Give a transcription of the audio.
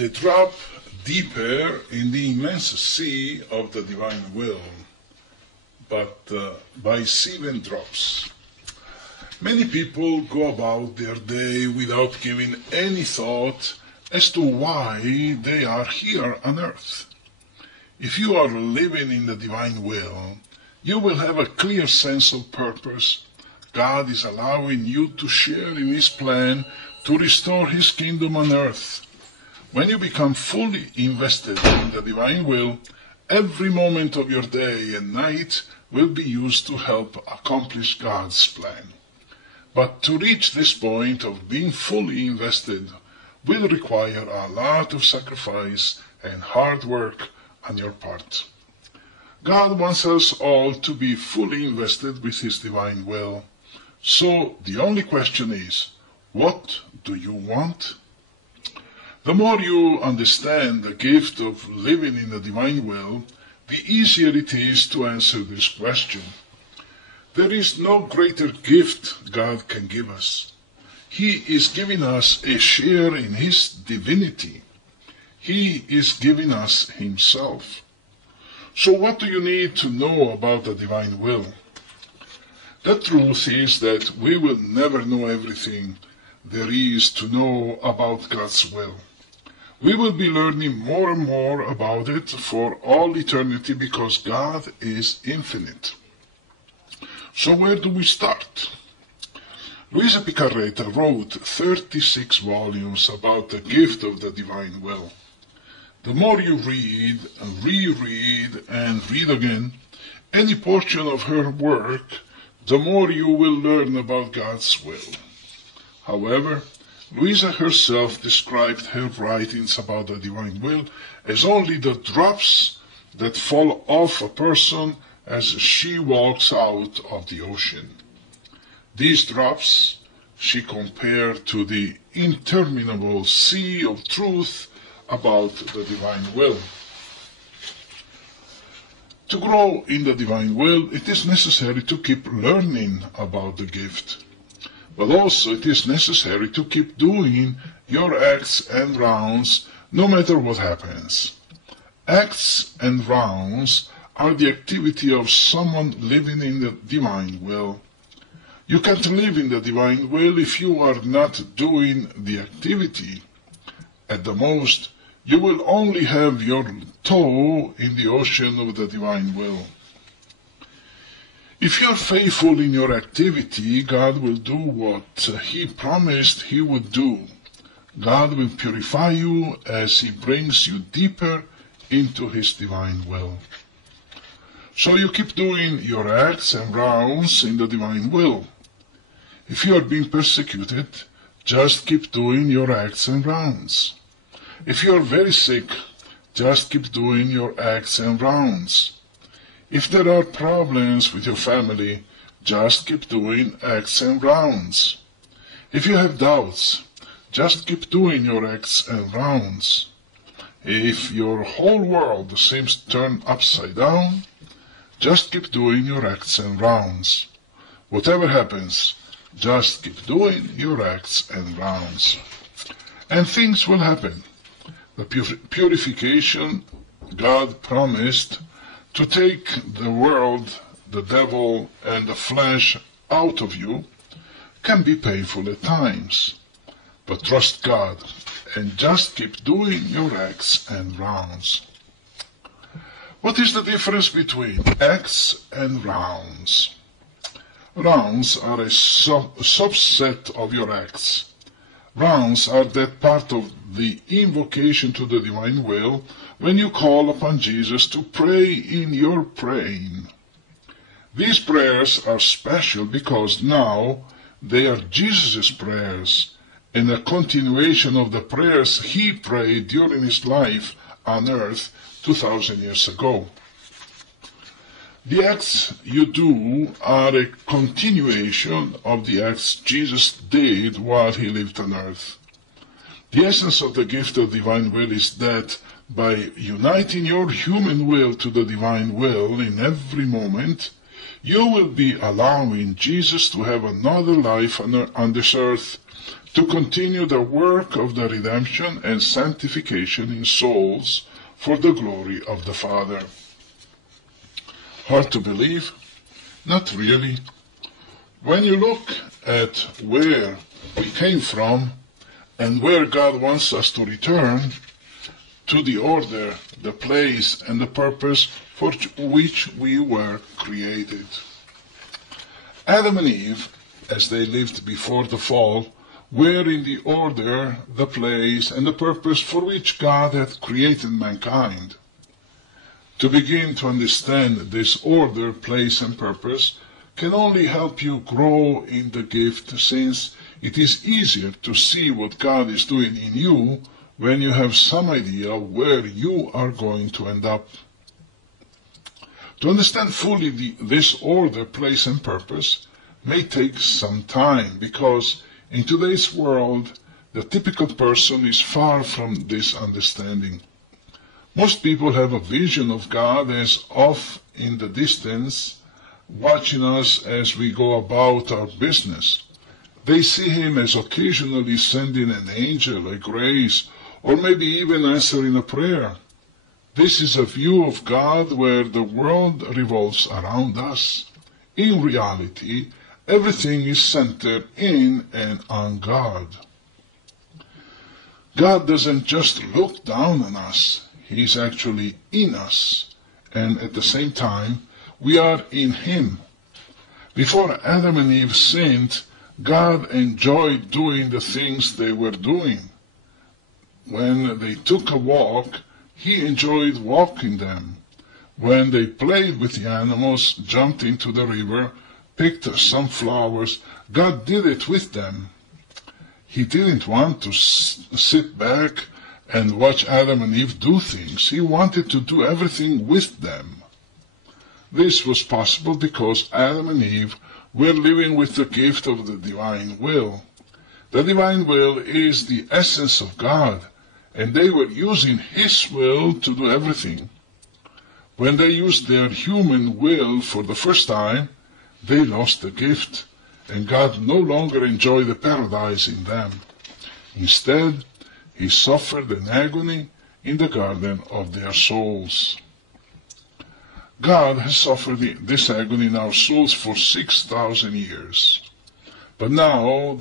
A drop deeper in the immense sea of the divine will, but by 7 drops. Many people go about their day without giving any thought as to why they are here on earth. If you are living in the divine will, you will have a clear sense of purpose. God is allowing you to share in His plan to restore His kingdom on earth. When you become fully invested in the divine will, every moment of your day and night will be used to help accomplish God's plan. But to reach this point of being fully invested will require a lot of sacrifice and hard work on your part. God wants us all to be fully invested with His divine will. So the only question is, what do you want? The more you understand the gift of living in the divine will, the easier it is to answer this question. There is no greater gift God can give us. He is giving us a share in His divinity. He is giving us Himself. So what do you need to know about the divine will? The truth is that we will never know everything there is to know about God's will. We will be learning more and more about it for all eternity because God is infinite. So where do we start? Louisa Piccarreta wrote 36 volumes about the gift of the divine will. The more you read, reread, and read again any portion of her work, the more you will learn about God's will. However, Louisa herself described her writings about the divine will as only the drops that fall off a person as she walks out of the ocean. These drops she compared to the interminable sea of truth about the divine will. To grow in the divine will, it is necessary to keep learning about the gift. But also it is necessary to keep doing your acts and rounds no matter what happens. Acts and rounds are the activity of someone living in the divine will. You can't live in the divine will if you are not doing the activity. At the most, you will only have your toe in the ocean of the divine will. If you are faithful in your activity, God will do what He promised He would do. God will purify you as He brings you deeper into His divine will. So you keep doing your acts and rounds in the divine will. If you are being persecuted, just keep doing your acts and rounds. If you are very sick, just keep doing your acts and rounds. If there are problems with your family, just keep doing acts and rounds. If you have doubts, just keep doing your acts and rounds. If your whole world seems turned upside down, just keep doing your acts and rounds. Whatever happens, just keep doing your acts and rounds. And things will happen. The purification God promised to take the world, the devil, and the flesh out of you can be painful at times. But trust God and just keep doing your acts and rounds. What is the difference between acts and rounds? Rounds are a subset of your acts. Rounds are that part of the invocation to the divine will when you call upon Jesus to pray in your praying. These prayers are special because now they are Jesus' prayers and a continuation of the prayers He prayed during His life on earth 2,000 years ago. The acts you do are a continuation of the acts Jesus did while He lived on earth. The essence of the gift of divine will is that by uniting your human will to the divine will in every moment, you will be allowing Jesus to have another life on this earth to continue the work of the redemption and sanctification in souls for the glory of the Father. Hard to believe? Not really. When you look at where we came from and where God wants us to return, to the order, the place, and the purpose for which we were created. Adam and Eve, as they lived before the fall, were in the order, the place, and the purpose for which God had created mankind. To begin to understand this order, place, and purpose can only help you grow in the gift, since it is easier to see what God is doing in you when you have some idea where you are going to end up. To understand fully this order, place, and purpose may take some time, because in today's world, the typical person is far from this understanding. Most people have a vision of God as off in the distance, watching us as we go about our business. They see him as occasionally sending an angel, a grace, or maybe even answering a prayer. This is a view of God where the world revolves around us. In reality, everything is centered in and on God. God doesn't just look down on us. He is actually in us, and at the same time, we are in Him. Before Adam and Eve sinned, God enjoyed doing the things they were doing. When they took a walk, He enjoyed walking them. When they played with the animals, jumped into the river, picked some flowers, God did it with them. He didn't want to sit back and watch Adam and Eve do things. He wanted to do everything with them. This was possible because Adam and Eve were living with the gift of the divine will. The divine will is the essence of God, and they were using His will to do everything. When they used their human will for the first time, they lost the gift, and God no longer enjoyed the paradise in them. Instead, He suffered an agony in the garden of their souls. God has suffered this agony in our souls for 6,000 years. But now